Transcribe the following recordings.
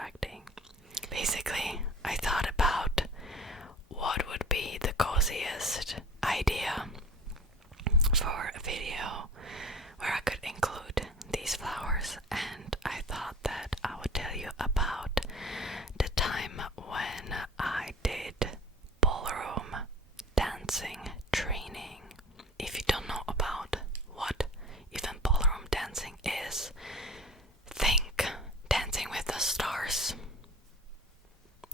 distracting. Basically, I thought about what would be the coziest idea for a video where I could include these flowers, and I thought that I would tell you about the time when I did ballroom dancing training. If you don't know about what even ballroom dancing is, think Dancing with the Stars.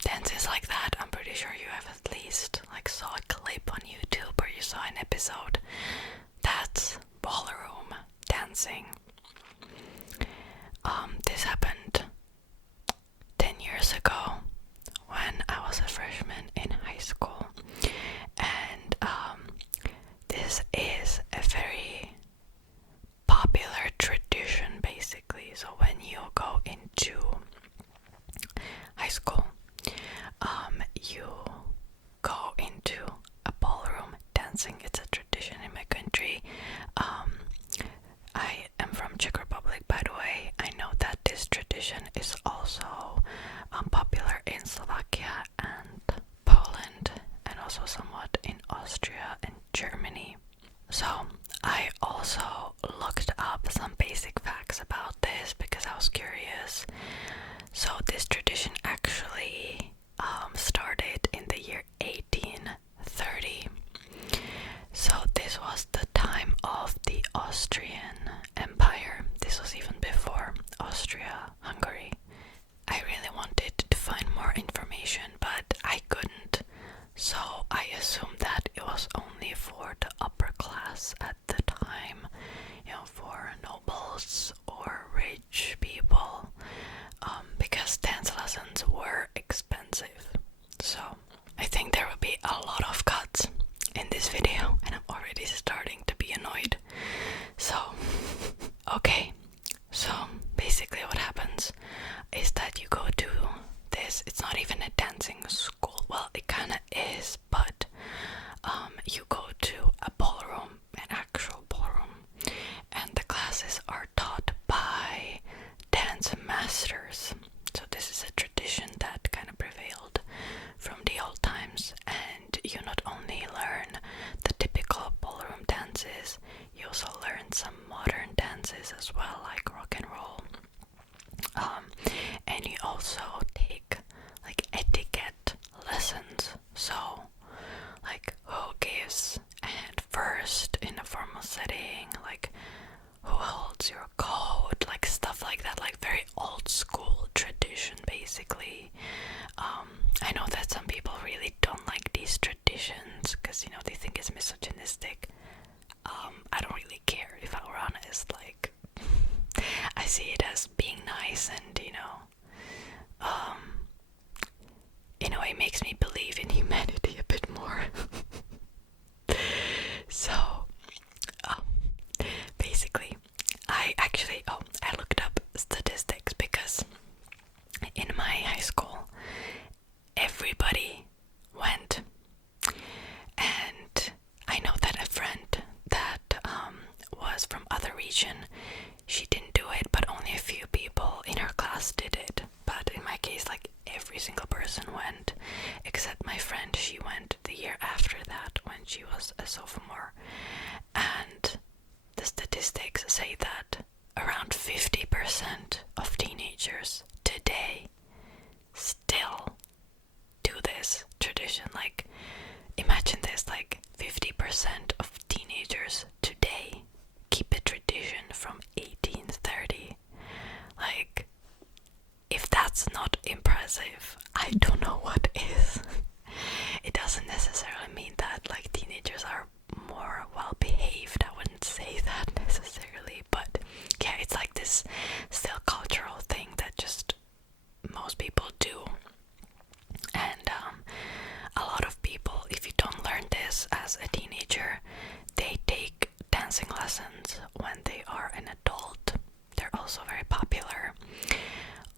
Dances like that, I'm pretty sure you have at least saw a clip on YouTube or you saw an episode. That's ballroom dancing. This happened 10 years ago when I was a freshman in high school, and this is a very popular tradition basically. So when you go into high school, you go into a ballroom dancing. It's a tradition in my country. I am from Czech Republic, by the way. I know that this tradition is also popular in Slovakia and Poland, and also somewhat in Austria and Germany. So I also looked up some basic facts about this because I was curious. So this tradition actually started in the year 1830. So this was the time of the Austrian Empire. This was even before Austria-Hungary. I really wanted to find more information, but I couldn't. So I assumed that it was only for the upper class at the time, for nobles or rich people, because dance lessons were expensive. So I think there will be a lot of cuts in this video, and I'm already starting to be annoyed. So, okay. So basically what happens is that you go to this, it's not even a dancing school, well it kinda is, but you go to a ballroom, an actual ballroom, and the classes are taught by dance masters. So this is a tradition that kind of prevailed from the old times, and you not only learn the typical ballroom dances, you also learn some modern dances as well, like rock and roll. And you also take etiquette lessons. So who gives a hand first in a formal setting, who holds your coat, stuff like that, very old school tradition basically. I know that some people really don't like these traditions because they think it's misogynistic. I don't really care, if I were honest. I see it as being nice, and in a way makes me believe in humanity a bit more. So basically I looked up statistics because in my high school everybody went, and I know that a friend that was from other region, she didn't do it, but only a few people in her class did it. But in my case, every single person went, except my friend. She went the year after that when she was a sophomore, and the statistics say that around 50% of teenagers today still do this tradition. Imagine this, 50% of teenagers today keep a tradition from 1830. If that's not impressive, I don't know what is. It doesn't necessarily mean that teenagers are more well behaved. I wouldn't say that necessarily, but yeah, it's this still cultural thing that just most people do. And a lot of people, if you don't learn this as a teenager, they take dancing lessons when they are an adult. They're also very popular.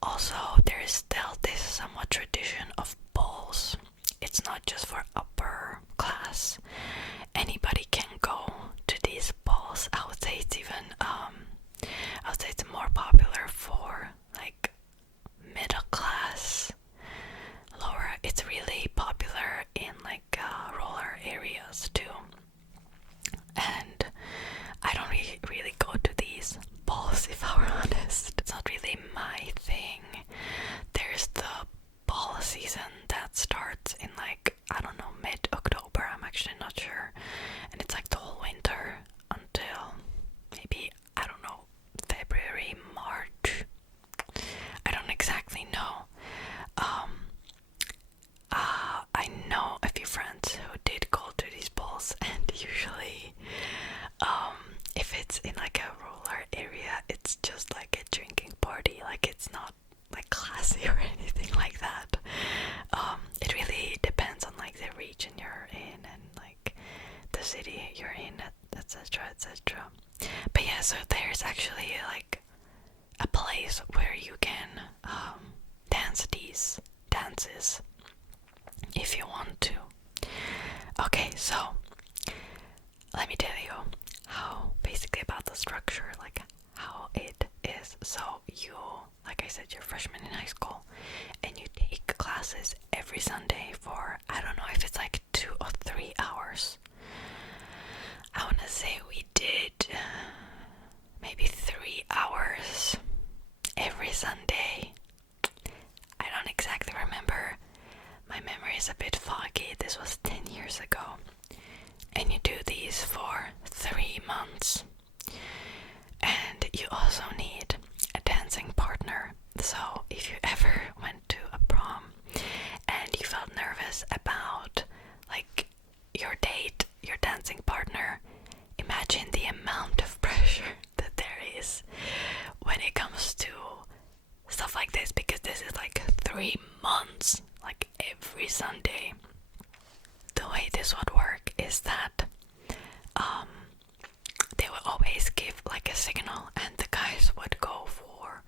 Also, there is still this somewhat tradition of balls. It's not just for upper class. Anybody can go to these balls. I would say it's even more popular for middle class there's actually like a place where you can dance these dances if you want to. Okay, so let me tell you how basically about the structure, like how it is. So you, like I said, you're a freshman in high school and you take classes every Sunday for, I don't know if it's like 2 or 3 hours. I want to say we did maybe 3 hours every Sunday. I don't exactly remember. My memory is a bit foggy. This was 10 years ago. And you do these for 3 months. And you also need a dancing partner. So if you ever went to a prom and you felt nervous about like your date, your dancing partner, imagine the amount of pressure that there is when it comes to stuff like this, because this is like 3 months, like every Sunday. The way this would work is that they would always give like a signal and the guys would go for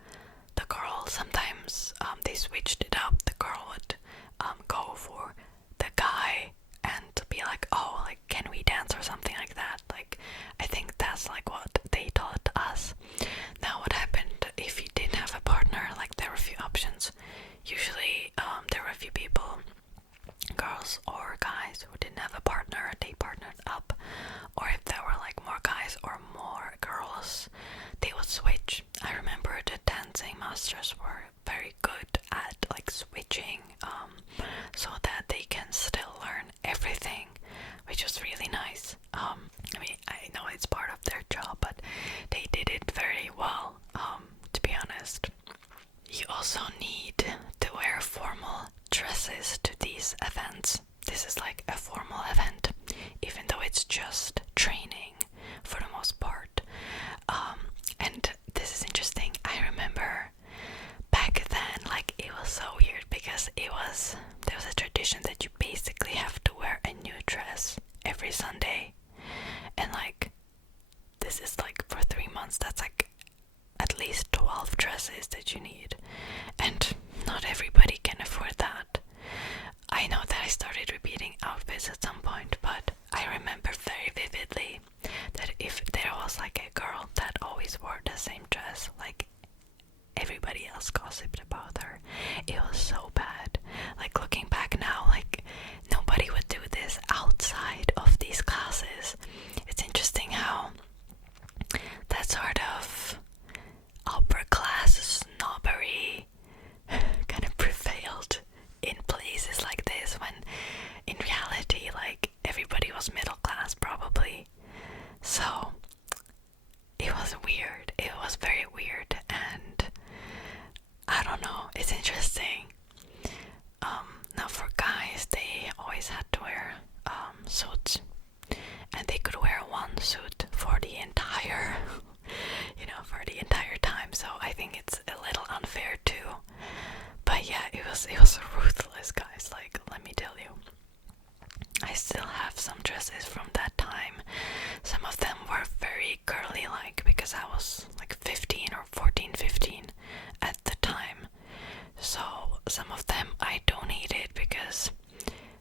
the girl. Sometimes they switched it up. The girl would go for the guy and be like, oh, like, can we dance or something like that. Like, I think that's like what they taught us. Now what happened if you didn't have a partner, like there were a few options. Usually there were a few people, girls or guys, who didn't have a partner, they partnered up. Or if there were like more guys or more girls, they would switch. I remember the dancing masters were very good at like switching so that they can still learn everything, which was really nice. I mean, I know it's part of their job, but they did it very well, to be honest. You also need to wear formal dresses to these events. This is like a formal event, even though it's just training for the most part. And this is interesting. I remember back then, like, it was so weird because there was a tradition that you basically have to wear a new dress every Sunday. And like, this is like for 3 months, that's like at least 12 dresses that you need. And not everybody can afford that. I know that I started repeating outfits at some point, but I remember very vividly that if there was like a girl that always wore the same dress, like everybody else gossiped about her. It was so bad. Like, looking back now, like, nobody would do this outside of these classes. It's interesting how that sort of upper class snobbery kind of prevailed in places like this, when in reality, like, everybody was middle class probably. So it was weird. It was very weird, and I don't know, it's interesting. Now for guys, they always had to wear suits, and they could wear one suit for the entire for the entire time. So I think it's a little unfair too. But yeah, it was ruthless, guys. Like, let me tell you, I still have some dresses from that time. Some of them were very girly like, because I was like 15 or 14, 15 at the time. So some of them I donated because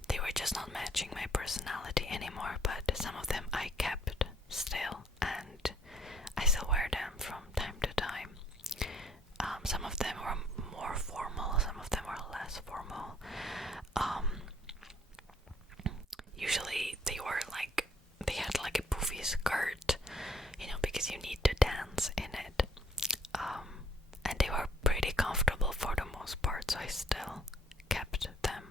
they were just not matching my personality anymore, but some of them I kept still, and I still wear them from time to time. Some of them were more formal, some of them were less formal. Usually they had like a poofy skirt, because you need to dance in it. And they were pretty comfortable for the most part, so I still kept them.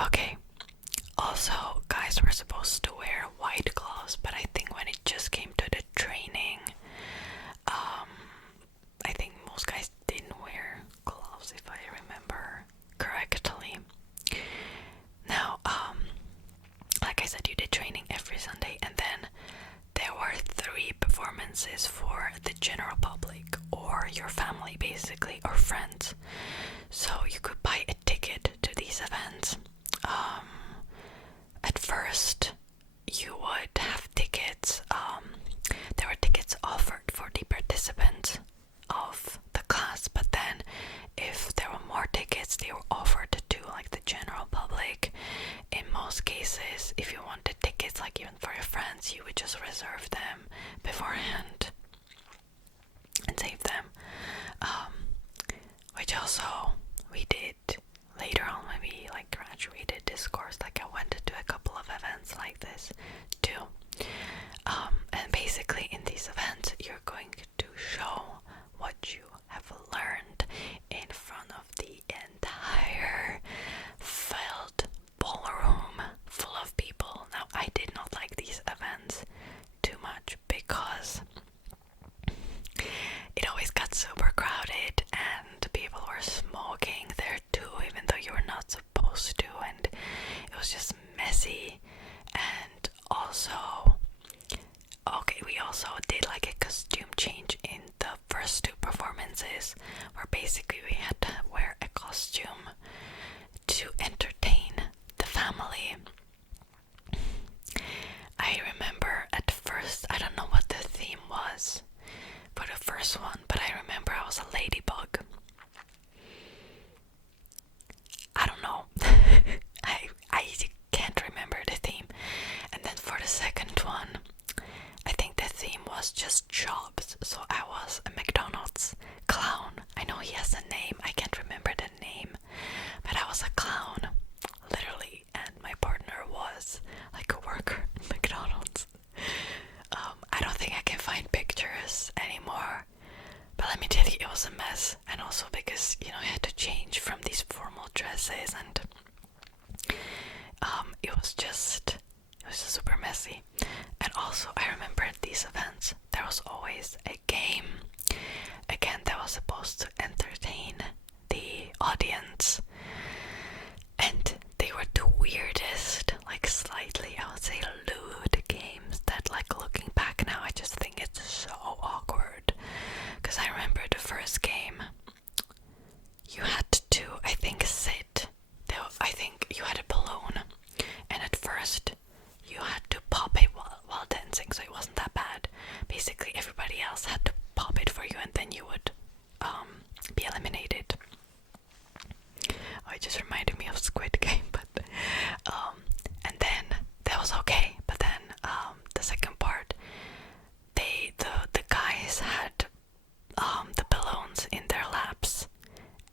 Okay. Also, guys were supposed to wear white gloves, but I think when it just came to the training, I think most guys didn't wear gloves, if I remember correctly. Now, like I said, you did training every Sunday, and then there were 3 performances for the general public, or your family basically, or friends. So you could buy a ticket to these events. At first, you would have tickets graduated discourse. Like I went to a couple of events like this too. And basically in these events you're going to show what you have learned in front of the entire filled ballroom full of people. Now I did not like these events too much because it always got super crowded and people were smoking there too, even though you were not supposed to, and it was just messy. And also, okay, we also did like a costume change in the first two performances, where basically we had to wear a costume to entertain the family. I remember at first, I don't know what the theme was for the first one, but I remember I was a ladybug. I don't know. I can't remember the theme. And then for the second one, I think the theme was just jobs. So I was a McDonald's clown. I know he has a name. I can't remember the name. But I was a clown, literally. And my partner was like a worker in McDonald's. I don't think I can find pictures anymore. But let me tell you, it was a mess. And also because, you know, I had to change from these formal dresses, and it was just super messy. And also I remember at these events there was always a game, again, that was supposed to entertain the audience, and they were the weirdest, like slightly, I would say, lewd games that, like, looking back now, I just think it's so awkward. Because I remember the first game, you had to, I think, sit. I think you had a balloon, and at first you had to pop it while dancing, so it wasn't that bad. Basically, everybody else had to pop it for you, and then you would be eliminated. Oh, it just reminded me of Squid Game, but and then that was okay. But then the second part, the guys had the balloons in their laps,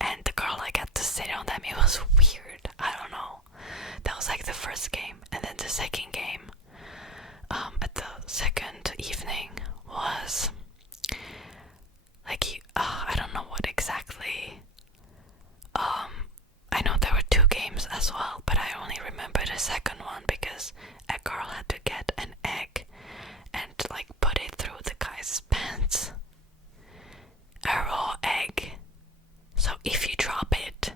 and the girl like had to sit on them. It was weird. I don't know. That was like the first game, and then the second game at the second evening was like I don't know what exactly. I know there were two games as well, but I only remember the second one because a girl had to get an egg and like put it through the guy's pants. A raw egg. So if you drop it,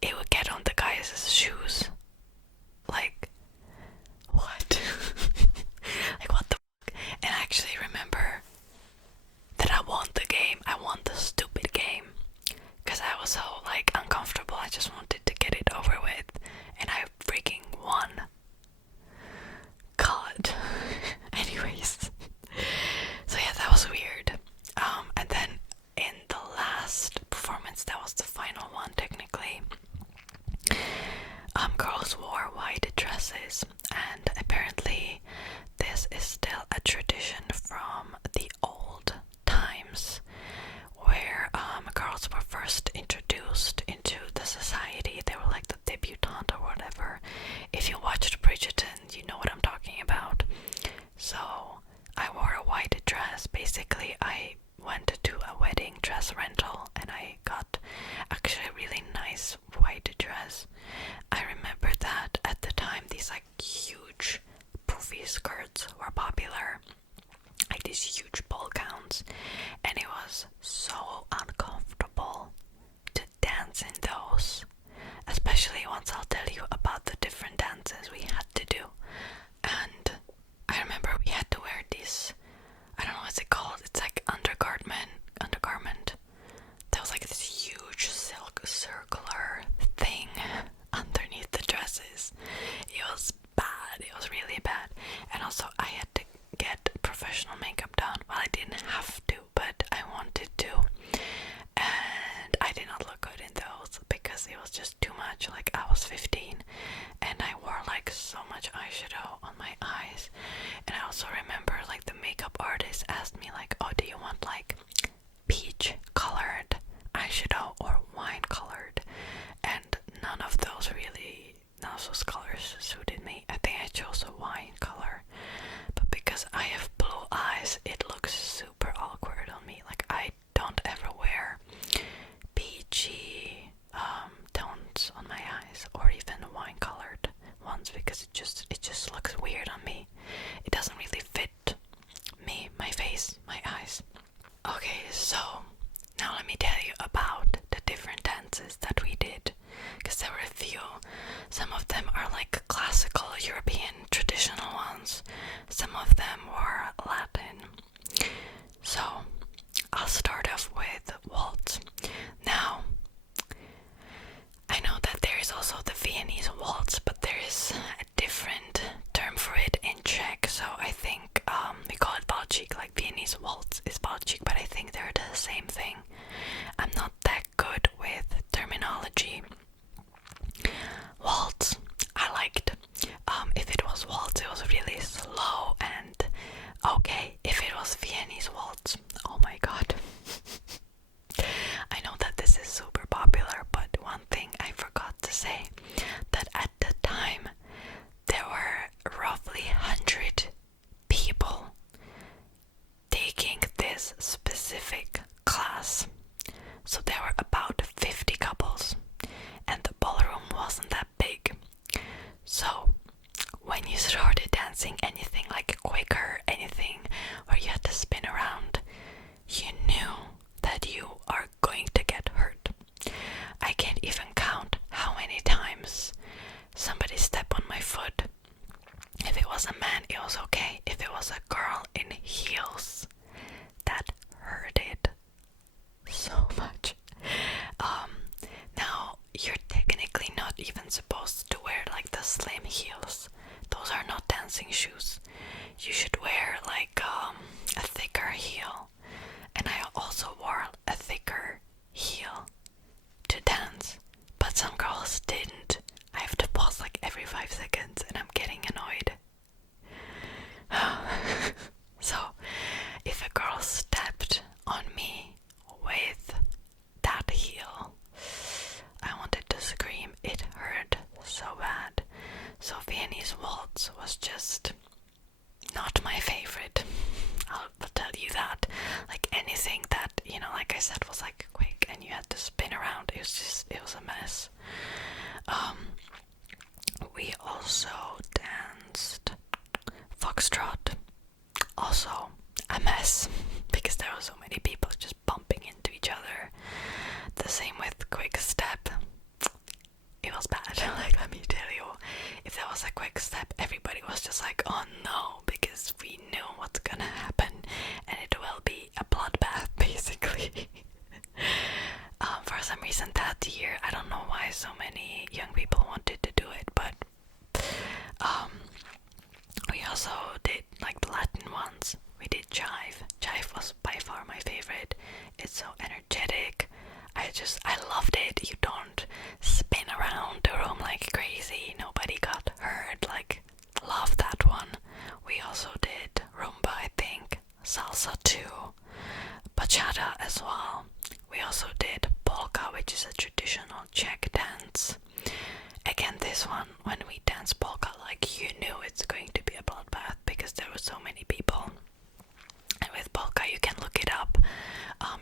it would get on the guy's shoes. Like, what? Like, what the fuck? And I actually remember that I won the game. I won the stupid game. Because I was so, like, uncomfortable. I just wanted to get it over with. And I freaking won. God. Anyways. So yeah, that was weird. And then in the last performance, that was the final one technically, girls wore white dresses, and apparently this is still a tradition from the old times, where girls were first introduced into the society. They were like the debutante or whatever. If you watched Bridgerton, you know what I'm talking about. So I wore a white dress. Basically, I went to a wedding dress rental and I got actually a really nice white dress. I remember that at the time these like huge poofy skirts were popular, like these huge ball gowns, and it was so uncomfortable to dance in those, especially once I'll tell you about the different dances we had to do. And I remember we had to wear these, I don't know what's it called, it's like undergarment. There was like this huge silk circular thing underneath the dresses. It was bad, it was really bad. And also I had to get professional makeup done. Well, I didn't have to, but I wanted to. And slim heels. Those are not dancing shoes. You should wear like a thicker heel. And I also wore a thicker heel to dance, but some girls didn't. I have to pause like every 5 seconds and I'm getting annoyed. So, if a girl stepped on me with that heel, I wanted to scream. It hurt so bad. So Viennese waltz was just not my favorite. I'll tell you that. Like anything that, you know, like I said, was like quick and you had to spin around, it was a mess. We also danced foxtrot. Also a mess because there were so many people just bumping into each other. The same with quick step. It was bad. Like, let me tell you, if there was a quick step, everybody was just like, oh no, because we knew what's gonna happen and it will be a bloodbath basically. For some reason that year, I don't know why so many young people wanted to do it, but we also did like the Latin ones. We did jive. Jive was by far my favorite. It's so energetic. I loved it. You don't spin around the room like crazy. Nobody got hurt. Like, love that one. We also did rumba, I think, salsa too, bachata as well. We also did polka, which is a traditional Czech dance. Again, this one, when we dance polka, like, you knew it's going to be a bloodbath because there were so many people. And with polka, you can look it up on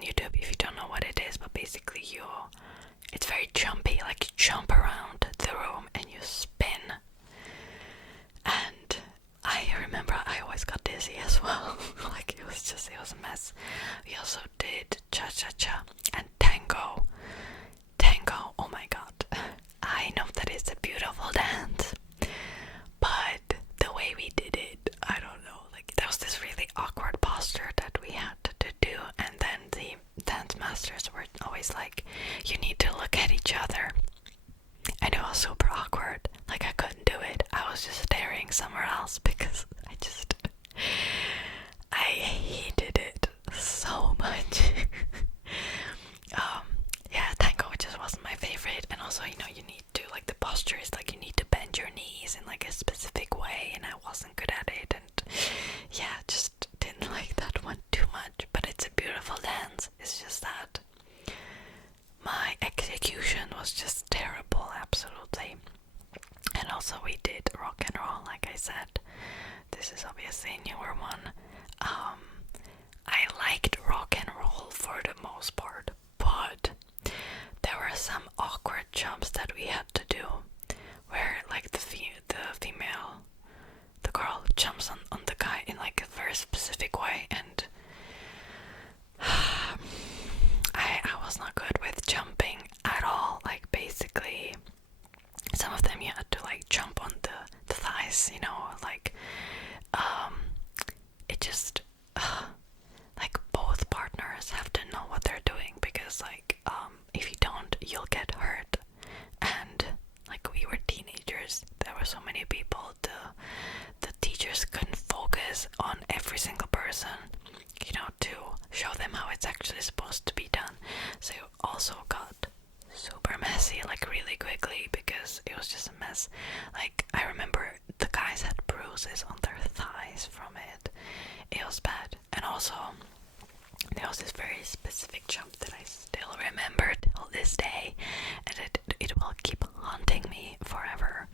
YouTube if you don't know what it is, but basically it's very jumpy, like you jump around the room and you spin. And I remember I always got dizzy as well. Like, it was a mess. We also did cha-cha-cha and tango. Tango, oh my god. I know that it's a beautiful dance, but the way we did it, I don't know. Like, there was this really awkward posture that we had to do, and then the dance masters were always like, you need to look at each other. And it was super awkward. Like, I couldn't do it. I was just staring somewhere else because I hated it so much. Yeah, tango just wasn't my favorite. And also, you know, you need to, like, the posture is like you need to bend your knees in like a specific way, and I wasn't good at it, and yeah, just didn't like that one too much. But it's a beautiful dance. It's just that my execution was just terrible, absolutely. And also we did rock and roll, like I said. This is obviously a newer one. I liked rock and roll for the most part, but there were some awkward jumps that we had to do where like the female, the girl jumps on the guy in like a very specific way, and I was not good with jumping at all. Like, basically some of them you had to like jump on the thighs, you know, like it just like both partners have to know what they're doing, because like if you don't, you'll get hurt. And like, we were teenagers, there were so many people, the teachers couldn't focus on every single person, you know, to show them how it's actually supposed to be done. So it also got super messy, like really quickly, because it was just a mess. Like, I remember the guys had bruises on their thighs from it. It was bad. And also there was this very specific jump that I still remember till this day, and it will keep haunting me forever.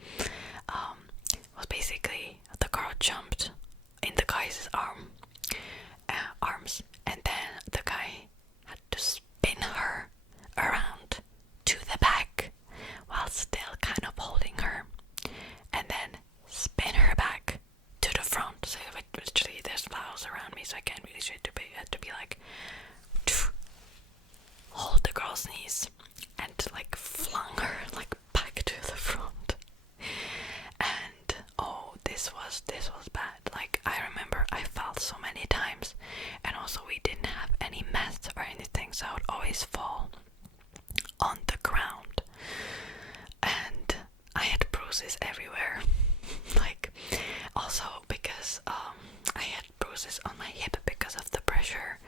Was basically the girl jumped in the guy's arms, and then the guy had to spin her around to the back while still kind of holding her, and then spin her back to the front. So literally there's flowers around me, so I can't really show it. Had to be like hold the girl's knees and like flung her like back to the front. And oh, this was bad. Like, I remember I fell so many times, and also we didn't have any mats or anything, so I would always fall on the ground, and I had bruises bruises everywhere. Like, also because I had bruises on my hip because of the pressure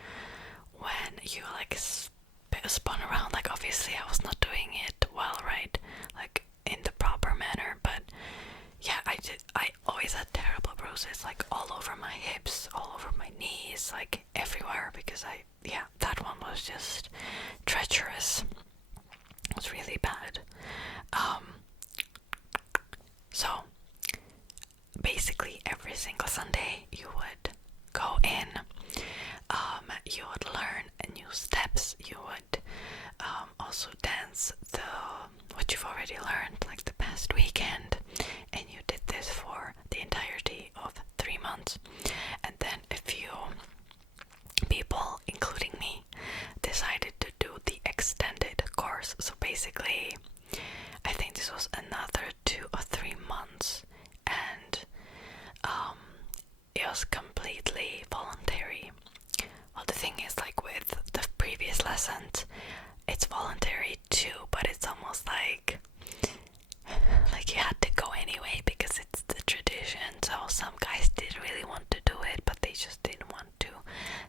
when you like spun around. Like, obviously I was not doing it well, right? Like in the proper manner, but yeah, I always had terrible bruises, like all over my hips, all over my knees, like everywhere, because that one was just treacherous. It was really bad. So basically every single Sunday you would go in, you would learn new steps, you would also dance what you've already learned like the past weekend, and you did this for the entirety of 3 months. And then a few people, including me, decided to do the extended course. So basically I think this was another 2 or 3 months, and it was completely voluntary. Well, the thing is, like with the previous lessons, it's voluntary too, but it's almost like you had to go anyway because it's the tradition. So some guys did really want to do it, but they just didn't want to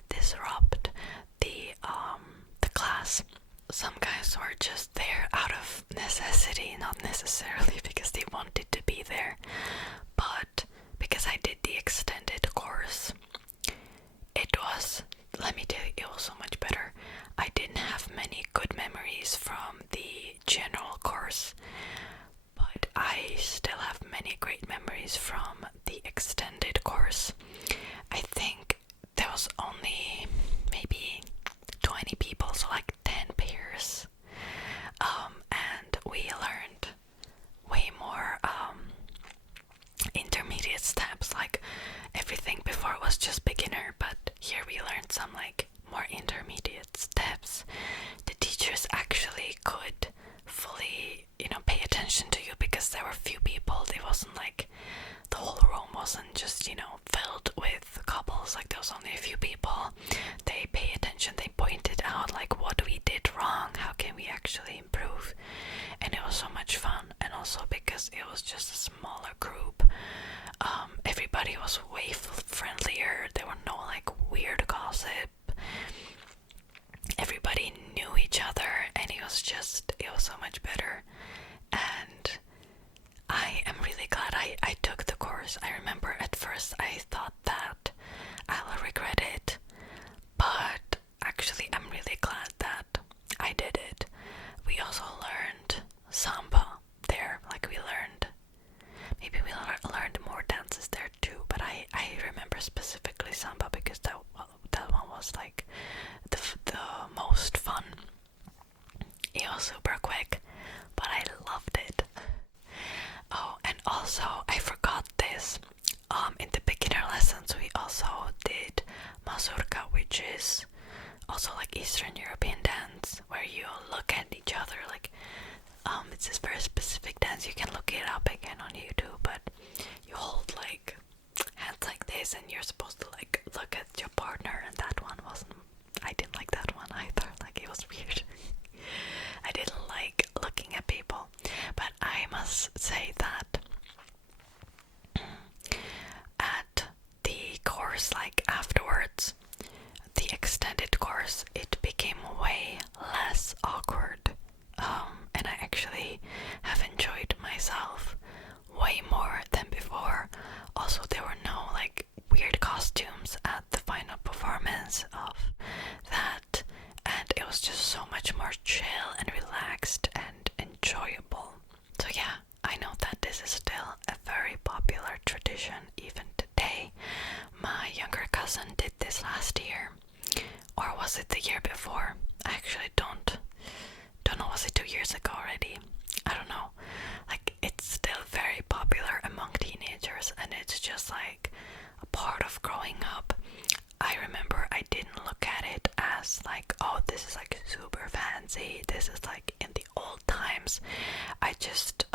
disrupt the class. Some guys were just there out of necessity, not necessarily because they wanted to be there. But because I did the extended course, let me tell you, it was so much better. I didn't have many good memories from the general course, but I still have many great memories from the extended course. I think there was only maybe 20 people, so like 10 pairs, and we learned way more intermediate steps. Like everything before was just beginner, but here we learned some like more intermediate steps. The teachers actually could fully, pay attention to you because there were few people. It wasn't like the whole room wasn't just, filled with couples. Like there was only a few people. They pay attention. They pointed out like what we did wrong. How can we actually improve? And it was so much fun. And also because it was just a smaller group, everybody was way friendlier. There were no like weird gossip. Everybody knew each other, and it was so much better. And I am really glad I took the course. I remember at first I thought that I'll regret it, but actually I'm really glad that I did it. We also learned samba there. Like maybe we learned more dances there too, but I remember specifically samba because that one was like the most fun. It was super quick, but I loved it. Oh, and also I forgot this. In the beginner lessons we also did mazurka, which is also like Eastern European dance where you look at each other. Like it's this very specific dance. You can look it up again on YouTube, but you hold like hands like this and you're supposed to like look at your partner, and that one I didn't like that one either. Like it was weird. I didn't like looking at people, but I must say that at the course, like afterwards, the extended course, it became way less awkward. And I actually have enjoyed myself way more than before. Also, there were no like weird costumes at the final performance of that, and it was just so much more chill and relaxed and enjoyable. So yeah, I know that this is still a very popular tradition even today. My younger cousin did this last year, or was it the year before? I actually don't know, was it 2 years ago already? I don't know. Like it's still very popular among teenagers, and it's just like a part of growing up. I remember I didn't look at it as like, oh, this is like super fancy, this is like in the old times. I just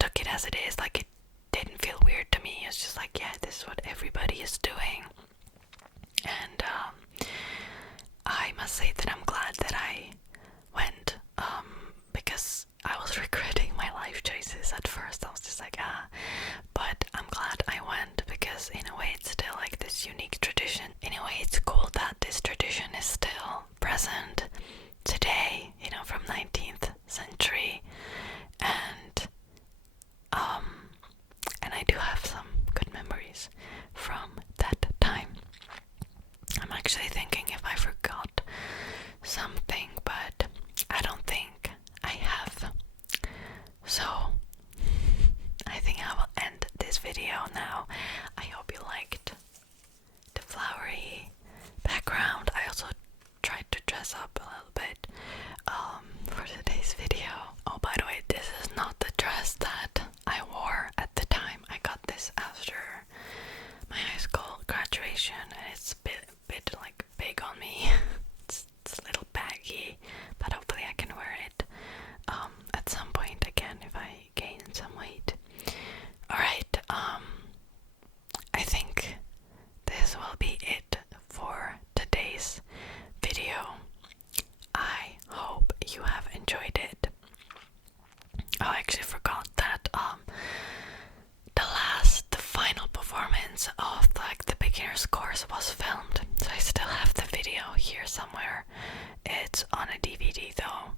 took it as it is. Like it didn't feel weird to me. It's just like, yeah, this is what everybody is doing. And I must say that I'm glad that I went, because I was regretting my life choices at something, but I don't think I have. So I think I will end this video now. I hope you liked the flowery background. I also tried to dress up a little bit for today's video. Oh, by the way, this is not the dress that I wore at the time. I got this after my high school graduation, and it's a bit like big on me. It's a little baggy, but hopefully I can wear it at some point again if I gain some weight. Alright, I think this will be it for today's video. I hope you have enjoyed it. Oh, I actually forgot that the final performance of like the beginner's course was filmed, so I still have the video here somewhere. It's on a DVD though,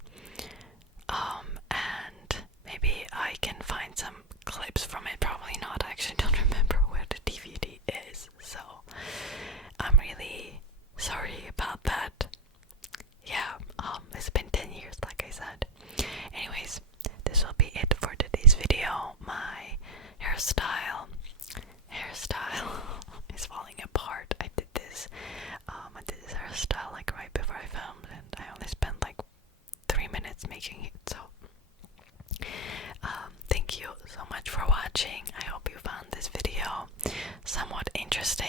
and maybe I can find some clips from it. Probably not. I actually don't remember where the DVD is, so I'm really sorry about that. Yeah, it's been 10 years, like I said. Anyways, this will be it for today's video. My hairstyle is falling apart. I did this hairstyle like right before I filmed, and I only spent like 3 minutes making it. So thank you so much for watching. I hope you found this video somewhat interesting.